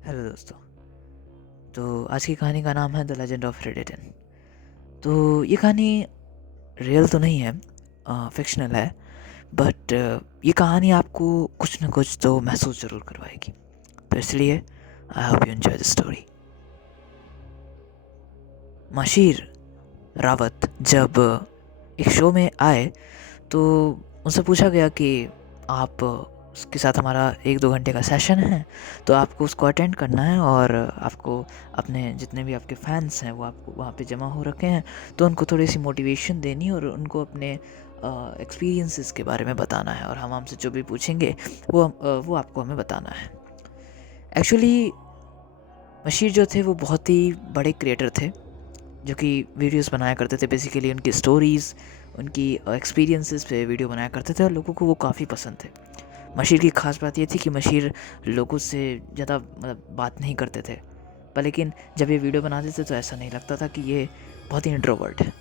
Hello दोस्तों। तो आज की कहानी का नाम है द लेजेंड ऑफ रेडिटन। तो ये कहानी रियल तो नहीं है, फिक्शनल है, बट ये कहानी आपको कुछ ना कुछ तो महसूस ज़रूर करवाएगी। तो इसलिए I hope you enjoy the story. Machine Rawat जब एक शो में आए तो उनसे पूछा गया कि आप उसके साथ हमारा 1-2 घंटे का सेशन है, तो आपको उसको अटेंड करना है और आपको अपने जितने भी आपके फैंस हैं वो आपको वहाँ पे जमा हो रखे हैं, तो उनको थोड़ी सी मोटिवेशन देनी है और उनको अपने एक्सपीरियंसेस के बारे में बताना है और हम हमसे जो भी पूछेंगे वो आपको हमें बताना है। एक्चुअली मशीर जो थे वो बहुत ही बड़े क्रिएटर थे जो कि वीडियोस बनाया करते थे। बेसिकली उनकी स्टोरीज़, उनकी एक्सपीरियंसेस पे वीडियो बनाया करते थे और लोगों को वो काफ़ी पसंद थे। मशीर की ख़ास बात ये थी कि मशीर लोगों से ज़्यादा मतलब बात नहीं करते थे, पर लेकिन जब ये वीडियो बनाते थे तो ऐसा नहीं लगता था कि ये बहुत ही इंट्रोवर्ट है।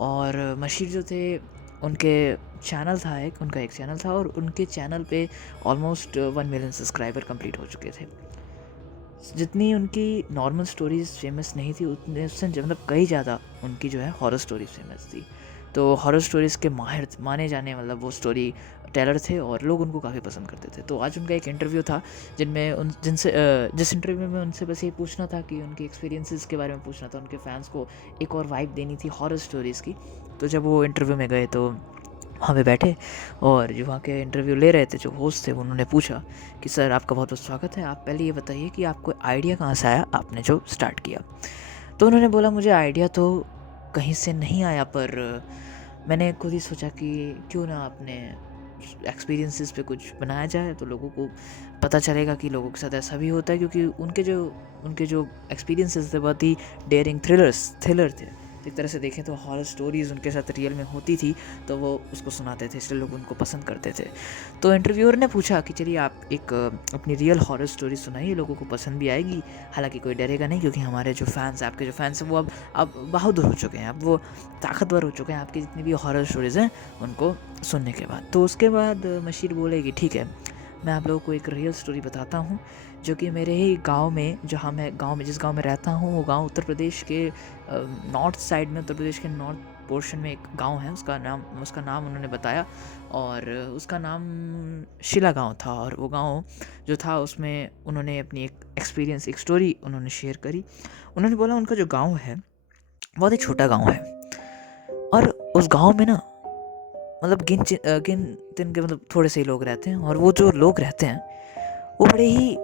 और मशीर जो थे उनके चैनल था, उनका एक चैनल था और उनके चैनल पे ऑलमोस्ट 1 मिलियन सब्सक्राइबर कंप्लीट हो चुके थे। जितनी उनकी नॉर्मल स्टोरीज़ फेमस नहीं थी उतने उससे मतलब कई ज़्यादा उनकी जो है हॉरर स्टोरीज फेमस थी। तो हॉरर स्टोरीज़ के माहिर माने जाने मतलब वो स्टोरी टेलर थे और लोग उनको काफ़ी पसंद करते थे। तो आज उनका एक इंटरव्यू था जिनमें उन जिनसे जिस इंटरव्यू में उनसे बस ये पूछना था कि उनके एक्सपीरियंसेस के बारे में पूछना था, उनके फैंस को एक और वाइब देनी थी हॉरर स्टोरीज़ की। तो जब वो इंटरव्यू में गए तो वहाँ पे बैठे और जो वहाँ के इंटरव्यू ले रहे थे जो होस्ट थे उन्होंने पूछा कि सर आपका बहुत बहुत स्वागत है, आप पहले ये बताइए कि आपको आइडिया कहाँ से आया, आपने जो स्टार्ट किया। तो उन्होंने बोला मुझे आइडिया तो कहीं से नहीं आया, पर मैंने खुद ही सोचा कि क्यों ना अपने एक्सपीरियंसेस पे कुछ बनाया जाए तो लोगों को पता चलेगा कि लोगों के साथ ऐसा भी होता है, क्योंकि उनके जो एक्सपीरियंसेस थे बहुत ही डेयरिंग थ्रिलर थे। तो एक तरह से देखें तो हॉरर स्टोरीज़ उनके साथ रियल में होती थी तो वो उसको सुनाते थे, इसलिए लोग उनको पसंद करते थे। तो इंटरव्यूअर ने पूछा कि चलिए आप एक अपनी रियल हॉरर स्टोरी सुनाइए, लोगों को पसंद भी आएगी, हालांकि कोई डरेगा नहीं, क्योंकि हमारे जो फैंस हैं, आपके जो फैंस हैं वो अब बहादुर हो चुके हैं, अब वो ताकतवर हो चुके हैं आपकी जितनी भी हॉरर स्टोरीज़ हैं उनको सुनने के बाद। तो उसके बाद मशीर बोलेगी ठीक है, मैं आप लोगों को एक रियल स्टोरी बताता हूँ जो कि मेरे ही गांव में, जो हम है गांव में, जिस गांव में रहता हूँ वो गांव उत्तर प्रदेश के नॉर्थ साइड में, उत्तर प्रदेश के नॉर्थ पोर्शन में एक गांव है, उसका नाम उन्होंने बताया और उसका नाम शिला गांव था। और वो गांव जो था उसमें उन्होंने अपनी एक एक्सपीरियंस, एक स्टोरी उन्होंने शेयर करी। उन्होंने बोला उनका जो गांव है बहुत ही छोटा गांव है और उस गांव में ना मतलब गिन तिन के मतलब थोड़े से ही लोग रहते हैं और वो जो लोग रहते हैं वो बड़े ही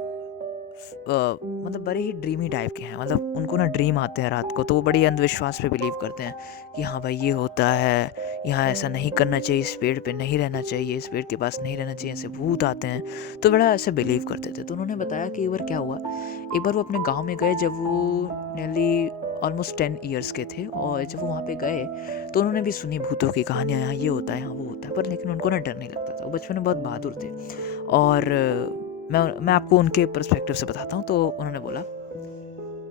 मतलब बड़े ही ड्रीमी टाइप के हैं। मतलब उनको ना ड्रीम आते हैं रात को, तो वो बड़ी अंधविश्वास पे बिलीव करते हैं कि हाँ भाई ये होता है, यहाँ ऐसा नहीं करना चाहिए, इस पेड़ पे नहीं रहना चाहिए, इस पेड़ के पास नहीं रहना चाहिए, ऐसे भूत आते हैं। तो बड़ा ऐसे बिलीव करते थे। तो उन्होंने बताया कि एक बार क्या हुआ, एक बार वो अपने गाँव में गए जब वो नियरली ऑलमोस्ट 10 ईयर्स के थे। और जब वो वहाँ पे गए तो उन्होंने भी सुनी भूतों की कहानियाँ, यहाँ ये होता है, यहाँ वो होता है, पर लेकिन उनको ना डर नहीं लगता था। वो बचपन में बहुत बहादुर थे। और मैं आपको उनके पर्सपेक्टिव से बताता हूँ। तो उन्होंने बोला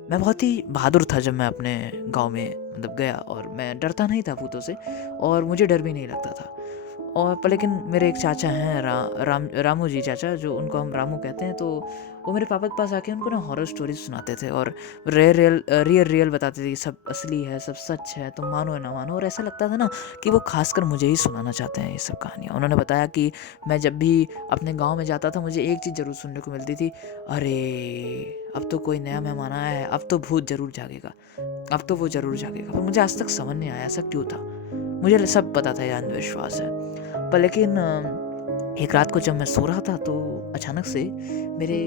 मैं बहुत ही बहादुर था जब मैं अपने गांव में मतलब गया, और मैं डरता नहीं था भूतों से और मुझे डर भी नहीं लगता था। और पर लेकिन मेरे एक चाचा हैं रामू जी चाचा, जो उनको हम रामू कहते हैं, तो वो मेरे पापा के पास आके उनको ना हॉरर स्टोरीज सुनाते थे और रियल बताते थे कि सब असली है, सब सच है, तुम मानो या ना मानो। और ऐसा लगता था ना कि वो खासकर मुझे ही सुनाना चाहते हैं ये सब कहानियाँ। उन्होंने बताया कि मैं जब भी अपने गाँव में जाता था मुझे एक चीज़ ज़रूर सुनने को मिलती थी, अरे अब तो कोई नया मेहमान आया है, अब तो भूत ज़रूर जागेगा, अब तो वो ज़रूर जागेगा। पर मुझे आज तक समझ नहीं आया ऐसा क्यों था। मुझे सब पता था ये अंधविश्वास है, पर लेकिन एक रात को जब मैं सो रहा था तो अचानक से मेरे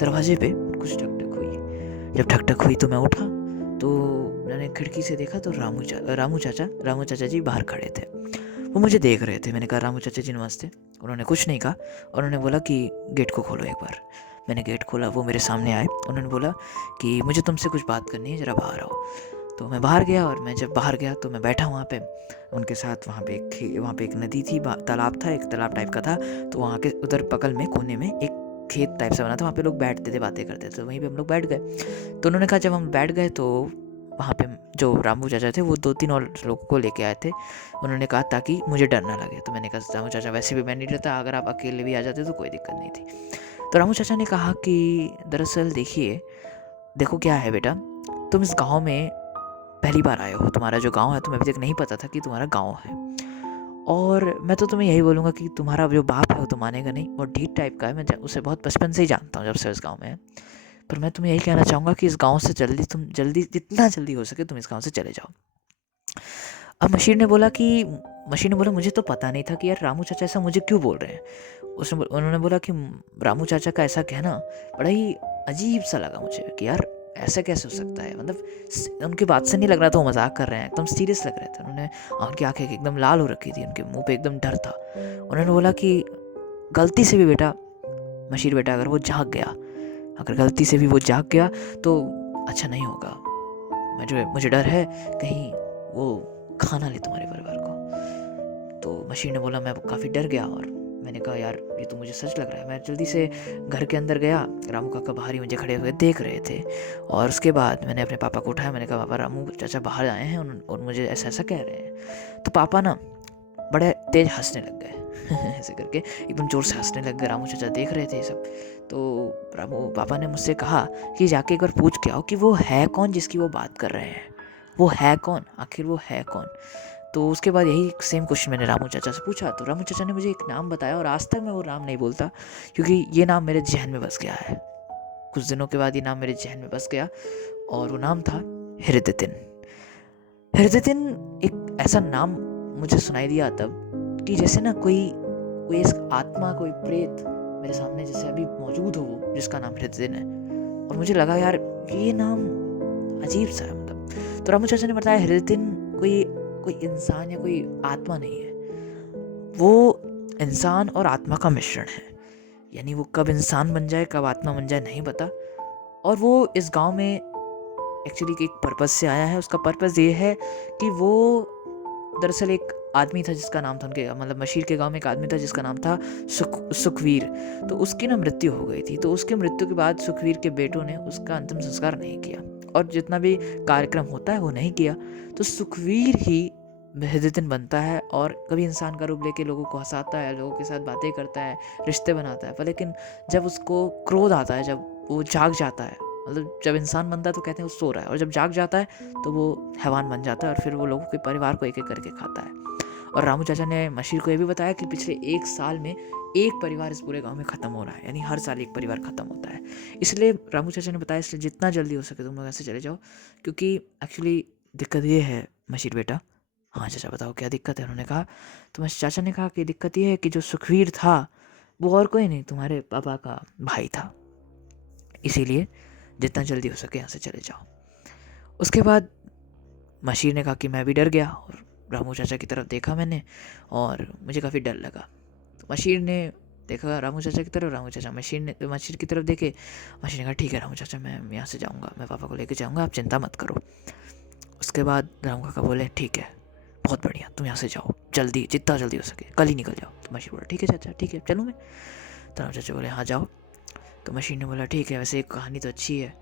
दरवाजे पे कुछ ठक ठक हुई। जब ठक ठक हुई तो मैं उठा, तो मैंने खिड़की से देखा तो रामू चाचा जी बाहर खड़े थे। वो मुझे देख रहे थे। मैंने कहा रामू चाचा जी नमस्ते। उन्होंने कुछ नहीं कहा और उन्होंने बोला कि गेट को खोलो एक बार। मैंने गेट खोला, वो मेरे सामने आए। उन्होंने बोला कि मुझे तुमसे कुछ बात करनी है, ज़रा बाहर आओ। तो मैं बाहर गया और मैं जब बाहर गया तो मैं बैठा वहाँ पे उनके साथ। वहाँ पे एक नदी थी, तालाब था, एक तालाब टाइप का था। तो वहाँ के उधर बगल में कोने में एक खेत टाइप से बना था, वहाँ पे लोग बैठते थे, बातें करते थे। तो वहीं पे हम लोग बैठ गए। तो उन्होंने कहा जब हम बैठ गए तो वहाँ पे जो रामू चाचा थे वो 2-3 और लोगों को लेके आए थे। उन्होंने कहा ताकि मुझे डर ना लगे। तो मैंने कहा रामू चाचा वैसे भी मैं नहीं डरता, अगर आप अकेले भी आ जाते तो कोई दिक्कत नहीं थी। तो रामू चाचा ने कहा कि दरअसल देखो क्या है बेटा, तुम इस गांव में पहली बार आए हो, तुम्हारा जो गांव है तुम्हें अभी तक नहीं पता था कि तुम्हारा गांव है। और मैं तो तुम्हें यही बोलूँगा कि तुम्हारा जो बाप है वो तो मानेगा नहीं, वो ढीठ टाइप का है, मैं उसे बहुत बचपन से ही जानता हूँ जब से इस गाँव में है। पर मैं तुम्हें यही कहना चाहूँगा कि इस गाँव से जल्दी जितना जल्दी हो सके तुम इस गाँव से चले जाओ। अब मशीर ने बोला मुझे तो पता नहीं था कि यार रामू चाचा ऐसा मुझे क्यों बोल रहे हैं। उन्होंने बोला कि रामू चाचा का ऐसा कहना बड़ा ही अजीब सा लगा मुझे कि यार ऐसा कैसे हो सकता है, मतलब उनकी बात से नहीं लग रहा था वो मजाक कर रहे हैं, एकदम सीरियस लग रहे थे। उन्होंने उनकी आंखें एकदम लाल हो रखी थी, उनके मुंह पे एकदम डर था। उन्होंने बोला कि गलती से भी बेटा, मशीर बेटा, अगर गलती से भी वो जाग गया तो अच्छा नहीं होगा। मुझे डर है कहीं वो खाना ले तुम्हारे परिवार को। तो मशीर ने बोला मैं काफ़ी डर गया और मैंने कहा यार ये तो मुझे सच लग रहा है। मैं जल्दी से घर के अंदर गया, रामू काका बाहर ही मुझे खड़े हुए देख रहे थे। और उसके बाद मैंने अपने पापा को उठाया, मैंने कहा पापा रामू चाचा बाहर आए हैं और मुझे ऐसा ऐसा कह रहे हैं। तो पापा ना बड़े तेज हंसने लग गए ऐसे करके एकदम ज़ोर से हंसने लग गए। रामू चाचा देख रहे थे ये सब। तो रामू पापा ने मुझसे कहा कि जाके एक बार पूछ के आओ कि वो है कौन जिसकी वो बात कर रहे हैं, वो है कौन, आखिर वो है कौन। तो उसके बाद यही सेम क्वेश्चन मैंने रामू चाचा से पूछा। तो रामू चाचा ने मुझे एक नाम बताया और आज तक मैं वो नाम नहीं बोलता, क्योंकि ये नाम मेरे जहन में बस गया है। कुछ दिनों के बाद ये नाम मेरे जहन में बस गया और वो नाम था हृदयतिन। हृदयतिन एक ऐसा नाम मुझे सुनाई दिया तब कि जैसे ना कोई एक आत्मा, कोई प्रेत मेरे सामने जैसे अभी मौजूद हो, वो जिसका नाम हृदयतिन है। और मुझे लगा यार ये नाम अजीब सा है, मतलब। तो रामू चाचा ने बताया हृदयतिन कोई इंसान या कोई आत्मा नहीं है, वो इंसान और आत्मा का मिश्रण है। यानी वो कब इंसान बन जाए कब आत्मा बन जाए नहीं पता। और वो इस गांव में एक्चुअली एक पर्पस से आया है। उसका पर्पस ये है कि वो दरअसल एक आदमी था जिसका नाम था मतलब मशीर के गांव में एक आदमी था जिसका नाम था सुखवीर। तो उसकी ना मृत्यु हो गई थी। तो उसकी मृत्यु के बाद सुखवीर के बेटों ने उसका अंतिम संस्कार नहीं किया और जितना भी कार्यक्रम होता है वो नहीं किया। तो सुखवीर ही हृदयतिन बनता है और कभी इंसान का रूप लेके लोगों को हंसाता है, लोगों के साथ बातें करता है, रिश्ते बनाता है। पर लेकिन जब उसको क्रोध आता है, जब वो जाग जाता है, मतलब जब इंसान बनता है तो कहते हैं वो सो रहा है, और जब जाग जाता है तो वो हैवान बन जाता है और फिर वो लोगों के परिवार को एक एक करके खाता है। और रामू चाचा ने मशीर को ये भी बताया कि पिछले 1 साल में एक परिवार इस पूरे गांव में ख़त्म हो रहा है, यानी हर साल एक परिवार ख़त्म होता है। इसलिए रामू चाचा ने बताया इसलिए जितना जल्दी हो सके तुम लोग ऐसे चले जाओ, क्योंकि एक्चुअली दिक्कत ये है मशीर बेटा। हाँ चाचा बताओ क्या दिक्कत है, उन्होंने कहा। तो चाचा ने कहा कि दिक्कत ये है कि जो सुखवीर था वो और कोई नहीं, तुम्हारे पापा का भाई था, इसीलिए जितना जल्दी हो सके यहाँ से चले जाओ। उसके बाद मशीर ने कहा कि मैं भी डर गया और रामू चाचा की तरफ देखा मैंने और मुझे काफ़ी डर लगा। तो मशीर ने देखा रामू चाचा की तरफ, रामू चाचा मशीर की तरफ देखे। मशीर ने कहा ठीक है रामू चाचा, मैं यहाँ से जाऊँगा, मैं पापा को लेके जाऊँगा, आप चिंता मत करो। उसके बाद रामू काका बोले ठीक है बहुत बढ़िया, तुम यहाँ से जाओ जल्दी, जितना जल्दी हो सके कल ही निकल जाओ। तो मशीर बोला ठीक है चाचा, ठीक है चलूँ मैं। तो रामू चाचा बोले हाँ जाओ। तो मशीर ने बोला ठीक है, वैसे एक कहानी तो अच्छी है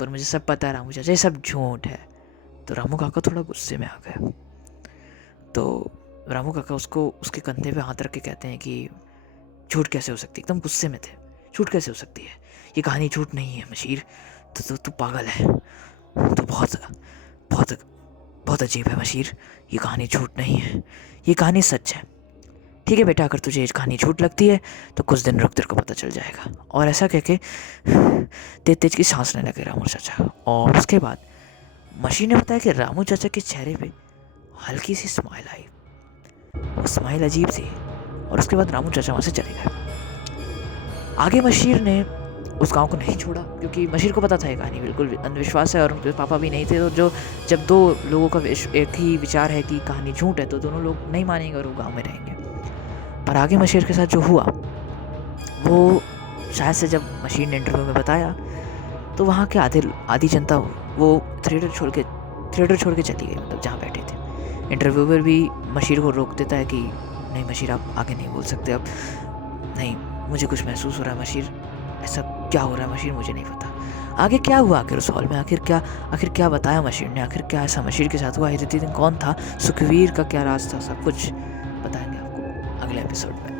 पर मुझे सब पता है रामू चाचा, ये सब झूठ है। तो रामू काका थोड़ा गुस्से में आ गए। तो रामू काका उसके कंधे पे हाथ रख के कहते हैं कि झूठ कैसे हो सकती है, एकदम गुस्से में थे, झूठ कैसे हो सकती है, ये कहानी झूठ नहीं है मशीर, तो तू पागल है, तो बहुत बहुत बहुत अजीब है मशीर, ये कहानी झूठ नहीं है, ये कहानी सच है। ठीक है बेटा, अगर तुझे ये कहानी झूठ लगती है तो कुछ दिन रुक, तेरे को पता चल जाएगा। और ऐसा कह के तेज तेज की सांस लेने लगे रामू चाचा। और उसके बाद मशीर ने बताया कि रामू चाचा के चेहरे पे हल्की सी स्माइल आई, वो स्माइल अजीब थी। और उसके बाद रामू चाचा वहाँ से चले गए। आगे मशीर ने उस गांव को नहीं छोड़ा, क्योंकि मशीर को पता था ये कहानी बिल्कुल अंधविश्वास है और उनके पापा भी नहीं थे। तो जब दो लोगों का एक ही विचार है कि कहानी झूठ है तो दोनों लोग नहीं मानेंगे और वो गाँव में रहेंगे। पर आगे मशीर के साथ जो हुआ वो शायद से जब मशीर ने इंटरव्यू में बताया तो वहाँ के आधी जनता वो थिएटर छोड़ के चली गई, मतलब जहाँ बैठे थे। इंटरव्यूअर भी मशीर को रोक देता है कि नहीं मशीर आप आगे नहीं बोल सकते अब, नहीं मुझे कुछ महसूस हो रहा है मशीर, ऐसा क्या हो रहा है मशीर, मुझे नहीं पता। आगे क्या हुआ आखिर उस हॉल में, आखिर क्या बताया मशीर ने, आखिर क्या ऐसा मशीर के साथ हुआ, हृदयतिन कौन था, सुखवीर का क्या राज था, सब कुछ बताएंगे आपको अगले एपिसोड में।